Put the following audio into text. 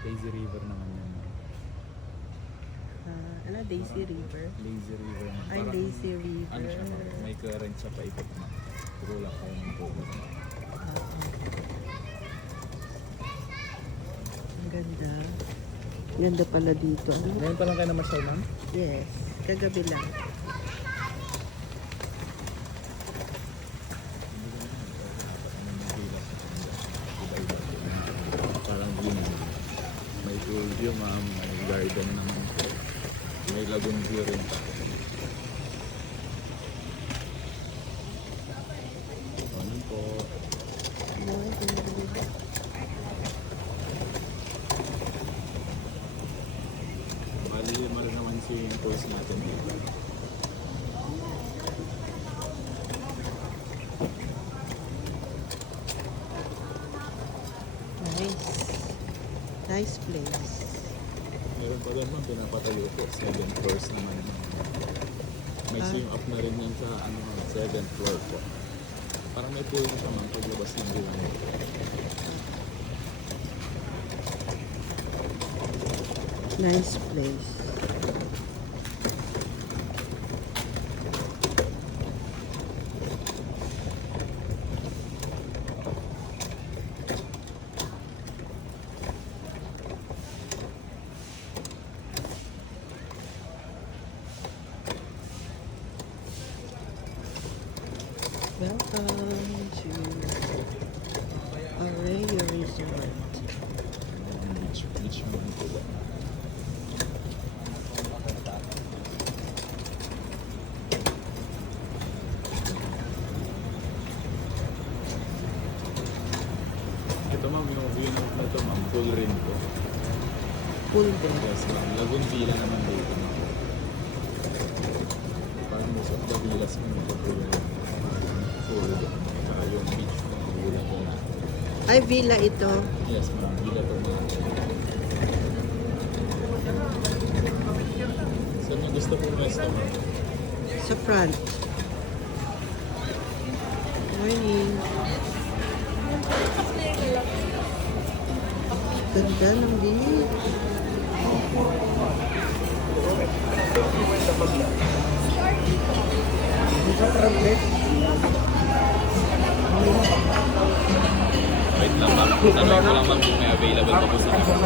Daisy River naman yun. Ano, Daisy River? Lazy River. Ay, Parang, Lazy River. Ano siya, may current siya pa ikot na. Tulak kayo ng tulak. Ang ganda. Ganda pala dito. Ano? Ngayon pa lang kayo namasyal, ma'am? Yes. Kagabi lang. Parang yun. May pool view, ma'am. May garden naman po. May lagoon view rin pa. Ano po? Bali, meron naman swimming pools natin dito. Nice. Nice place. Meron pa rin ma'am, pinapatayo po. 7th floors naman. May swim up na rin yan sa 7th floor po. Parang may pool na siya ma'am, paglabas ng buwan. Nice place. Welcome to Araya Resort. Beach naman po ba? Ito ma'am, yung view na ito ma'am, pool rin po. Pool din. Yes ma'am, Lagoon Villa naman dito ma'am. Parang most of the villas mo ito po yung pool. Saka yung beach na villa po na. Ay, villa ito. Yes ma'am, villa po na. Saan mo gusto po resto ma'am? Sa front. Morning. Ganda ng beach. Wait lang ma'am, tanong ko lang ma'am kung may available pa po sa akin.